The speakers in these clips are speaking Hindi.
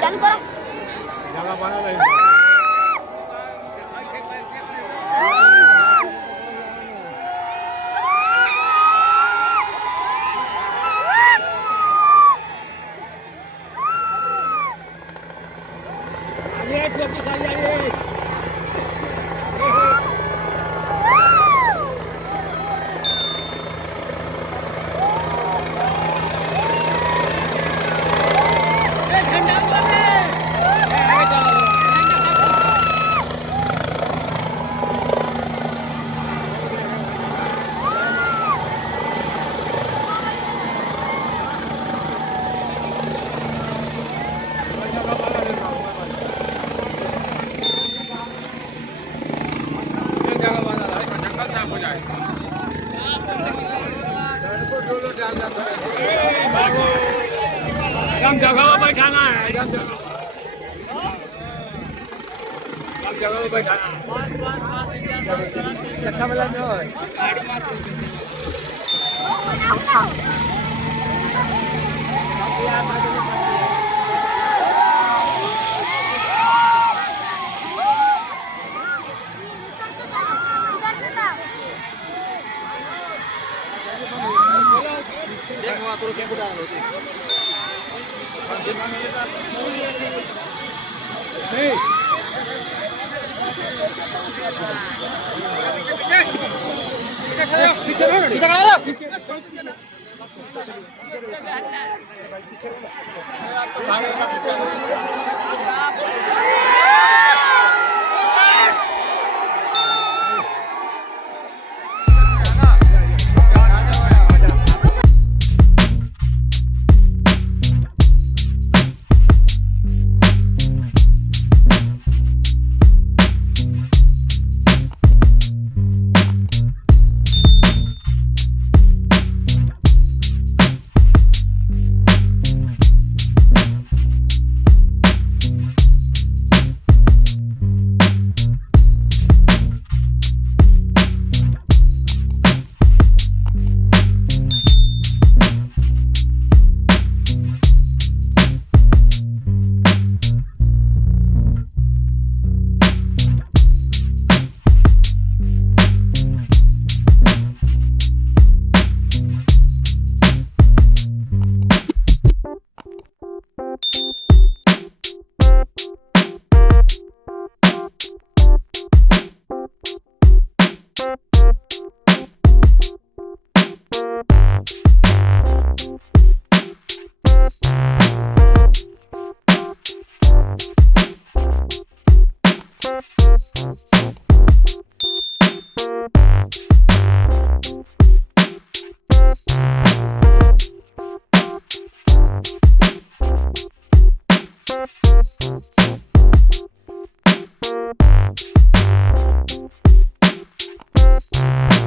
चालू करा हम जगह पर बैठाना है, हम जगह पर बैठाना है।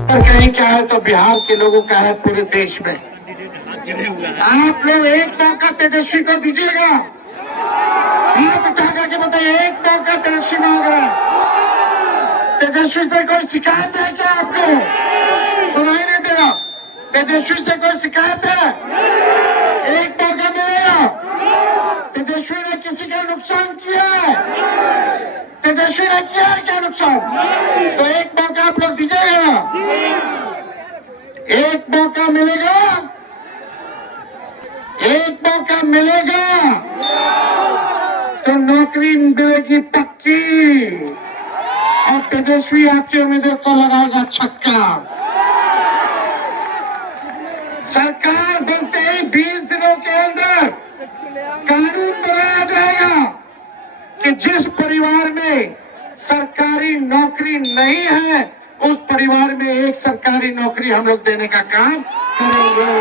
कहीं क्या है तो बिहार के लोगों का है पूरे देश में। आप लोग एक मौका तेजस्वी को दीजिएगा। हाथ उठा करके बताइए, एक मौका तेजस्वी को होगा। तेजस्वी से कोई शिकायत है क्या? आपको सुनाई नहीं दे रहा? तेजस्वी से कोई शिकायत है? एक मौका मिलेगा। तेजस्वी ने किसी का नुकसान किया है? तेजस्वी ने किया है क्या नुकसान? तो एक मौका आप लोग दीजिएगा। एक मौका मिलेगा, एक मौका मिलेगा तो नौकरी मिलेगी पक्की। और तेजस्वी आपके उम्मीदवार को लगाएगा छक्का। सरकार बनते ही 20 दिनों के अंदर कानून बनाया जाएगा कि जिस परिवार में सरकारी नौकरी नहीं है उस परिवार में एक सरकारी नौकरी हम लोग देने का काम करेंगे।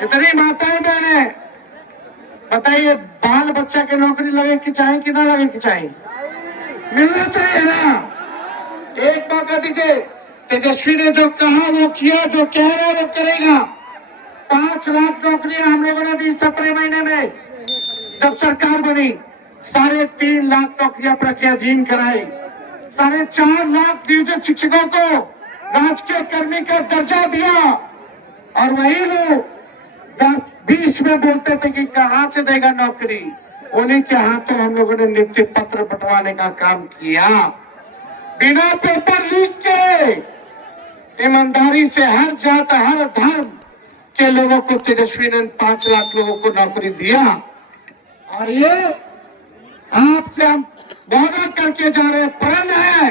कितनी माताएं बहने बताइए, बाल बच्चा के नौकरी लगे कि चाहे कि ना लगे कि चाहे? मिलना चाहिए ना। एक मौका दीजिए। तेजस्वी ने जो कहा वो किया, जो कह रहा है वो करेगा। 5 लाख नौकरियां हम लोगों ने दी 17 महीने में जब सरकार बनी 3.5 लाख नौकरियां प्रक्रिया जीन कराई, 4.5 लाख नियोजित शिक्षकों को राजकीय कर्मी का दर्जा दिया। और वही लोग 20 में बोलते थे कि कहां से देगा नौकरी, उन्हीं के हाथों हम लोगों ने नियुक्ति पत्र बंटवाने का काम किया। बिना पेपर लीक के ईमानदारी से हर जात हर धर्म के लोगों को तेजस्वी ने 5 लाख लोगों को नौकरी दिया। और ये आपसे हम वादा करके जा रहे प्रण है,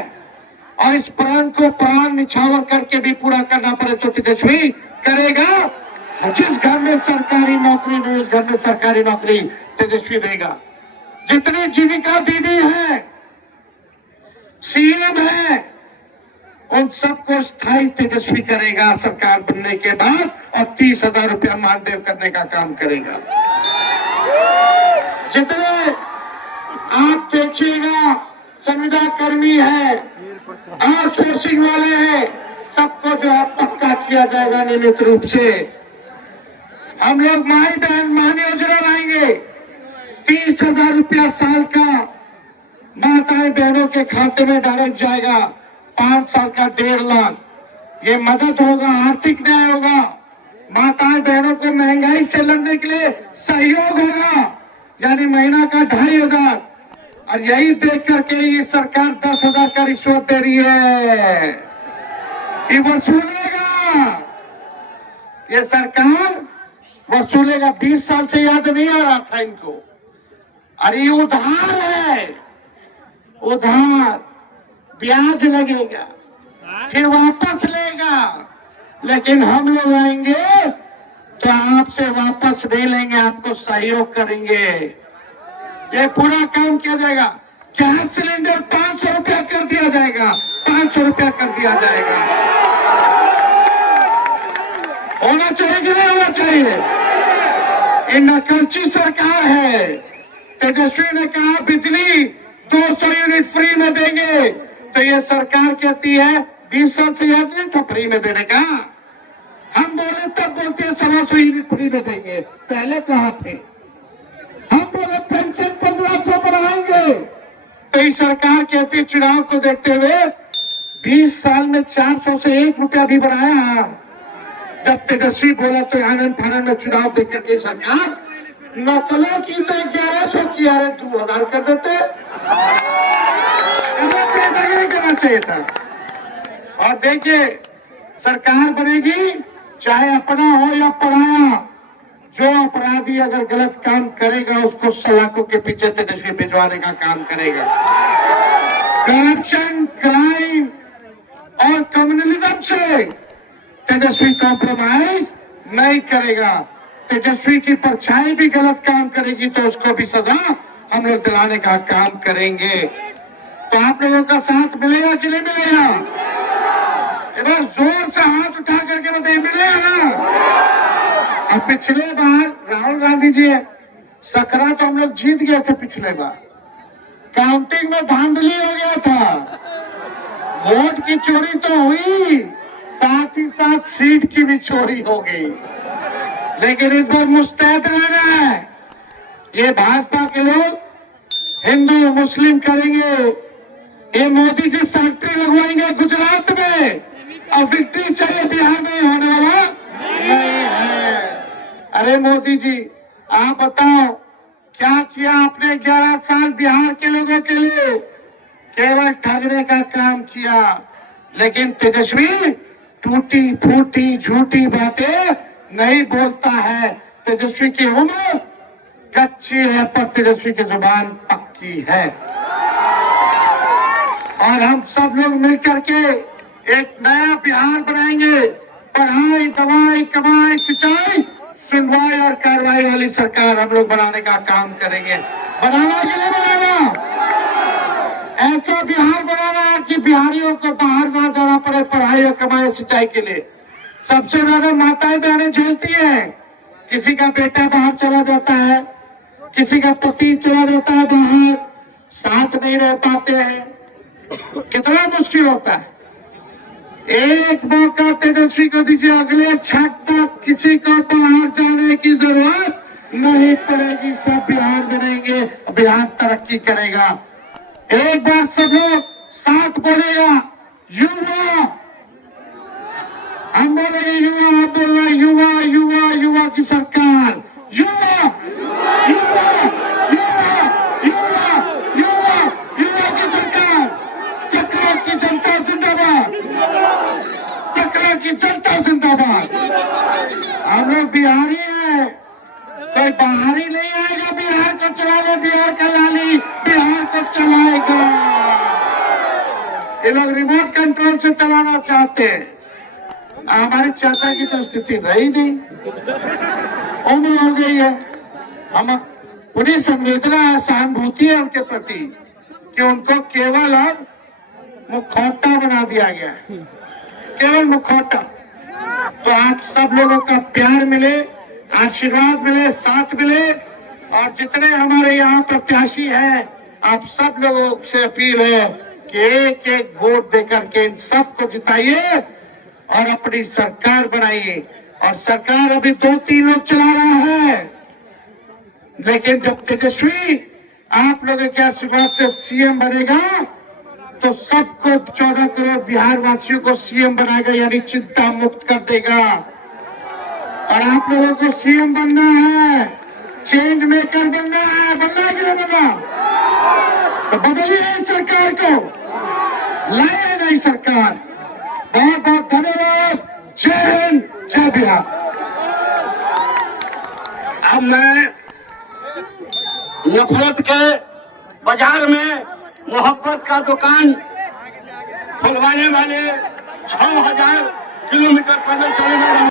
और इस प्रण को प्राण निछावर करके भी पूरा करना पड़े तो तेजस्वी करेगा। जिस घर में सरकारी नौकरी नहीं, उस घर में सरकारी नौकरी तेजस्वी देगा। जितनी जीविका दीदी है, सीएम है, उन सबको स्थायी तेजस्वी करेगा सरकार बनने के बाद, और 30,000 रुपया मानदेय करने का काम करेगा। जितने आप देखिएगा संविदा कर्मी है, आउटसोर्सिंग वाले हैं, सबको जो है पक्का किया जाएगा नियमित रूप से। हम लोग माई बहन मान योजना लाएंगे, 30,000 रुपया साल का माताएं बहनों के खाते में डायरेक्ट जाएगा। 5 साल का 1.5 लाख, ये मदद होगा, आर्थिक न्याय होगा, माताएं बहनों को महंगाई से लड़ने के लिए सहयोग होगा, यानी महीना का 2,500। और यही देख करके ये सरकार 10,000 का रिश्वत दे रही है, ये वसूलेगा, ये सरकार वसूलेगा। 20 साल से याद नहीं आ रहा था इनको। अरे ये उधार है, उधार, ब्याज लगेगा, फिर वापस लेगा, लेकिन हम लोग आएंगे तो आपसे वापस नहीं लेंगे, आपको सहयोग करेंगे। ये पूरा काम किया जाएगा। गैस सिलेंडर 500 रुपया कर दिया जाएगा, 500 रुपया कर दिया जाएगा। होना चाहिए कि नहीं होना चाहिए? ये नकलची सरकार है। तेजस्वी ने कहा बिजली 200 यूनिट फ्री में देंगे, तो ये सरकार कहती है 20 साल से याद नहीं था फ्री में देने का। हम बोले तब बोलते हैं 125 यूनिट फ्री में देंगे, पहले कहा थे। हम बोले पेंशन 1500 बढ़ाएंगे, तो ये सरकार कहती है चुनाव को देखते हुए 20 साल में 400 से 1 रुपया भी बढ़ाया। जब तेजस्वी बोला तो आनंद फानंद में चुनाव देकर के सरकार नकलों की तो 1100 की, अरे 2000 कर देते, करना चाहिए था। और देखिए सरकार बनेगी, चाहे अपना हो या पराया, जो अपराधी अगर गलत काम करेगा उसको सलाखों के पीछे तेजस्वी भिजवाने का काम करेगा। करप्शन, क्राइम और कम्युनलिज्म से तेजस्वी कॉम्प्रोमाइज नहीं करेगा। तेजस्वी की परछाई भी गलत काम करेगी तो उसको भी सजा हम लोग दिलाने का काम करेंगे। तो आप लोगों का साथ मिलेगा कि नहीं मिलेगा? एक बार जोर से हाथ उठा करके बताइए, मिलेगा ना? अब पिछले बार राहुल गांधी जी सकरा तो हम लोग जीत गए थे, पिछले बार काउंटिंग में धांधली हो गया था, वोट की चोरी तो हुई, साथ ही साथ सीट की भी चोरी हो गई। लेकिन इस बार मुस्तैद रहना है। ये भाजपा के लोग हिंदू मुस्लिम करेंगे, ये मोदी जी फैक्ट्री लगवाएंगे गुजरात में, और विक्ट्री चाहिए बिहार में होने वाला नहीं है। अरे मोदी जी आप बताओ क्या किया आपने 11 साल बिहार के लोगों के लिए? केवल ठगने का काम किया। लेकिन तेजस्वी टूटी फूटी झूठी बातें नहीं बोलता है। तेजस्वी की उम्र कच्ची है पर तेजस्वी की जुबान पक्की है। और हम सब लोग मिलकर के एक नया बिहार बनाएंगे। पढ़ाई, दवाई, कमाई, सिंचाई, सुनवाई और कार्रवाई वाली सरकार हम लोग बनाने का काम करेंगे। बनाना कि नहीं बनाना? ऐसा बिहार बनाना कि बिहारियों को बाहर ना जाना पड़े पढ़ाई और कमाई सिंचाई के लिए। सबसे ज्यादा माताएं बहनें झेलती हैं। किसी का बेटा बाहर चला जाता है, किसी का पति चला जाता है बाहर, साथ नहीं रह पाते हैं, कितना मुश्किल होता है। एक मौका तेजस्वी को दीजिए, अगले छठ तक किसी को बाहर जाने की जरूरत नहीं पड़ेगी, सब बिहार में रहेंगे, बिहार तरक्की करेगा। एक बार सब लोग साथ बोलेगा, युवा, हम बोलेंगे युवा, आप बोल रहे युवा, युवा, युवा की सरकार, युवा, युवा, युवा, युवा, युवा, युवा की सरकार, सकरा की जनता जिंदाबाद, सकरा की जनता जिंदाबाद। हम लोग बिहारी हैं, कोई बाहरी नहीं आएगा बिहार को चलाने, बिहार का लाली बिहार को चलाएगा। ये लोग रिमोट कंट्रोल से चलाना चाहते हैं। हमारे चाचा की तो स्थिति रही नहीं, उम्र हो गई है, हम पूरी संवेदना है, सहानुभूति है उनके प्रति कि उनको केवल अब मुखौटा बना दिया गया है, केवल मुखौटा। तो आप सब लोगों का प्यार मिले, आशीर्वाद मिले, साथ मिले, और जितने हमारे यहाँ प्रत्याशी हैं, आप सब लोगों से अपील है कि एक एक वोट देकर के इन सबको जिताइए और अपनी सरकार बनाइए। और सरकार अभी 2-3 लोग चला रहा है, लेकिन जब तेजस्वी आप लोगों के आशीर्वाद से सीएम बनेगा तो सबको 14 करोड़ बिहार वासियों को सीएम बनाएगा, यानी चिंता मुक्त कर देगा। और आप लोगों को सीएम बनना है, चेंज मेकर बनना है, बनना है कि नहीं बनना? तो बदलिए इस सरकार को, लाए नई सरकार। बहुत बहुत धन्यवाद। जय हिंद, जय बिहार। अब मैं नफरत के बाजार में मोहब्बत का दुकान खुलवाने वाले 6000 किलोमीटर पैदल चलने वाले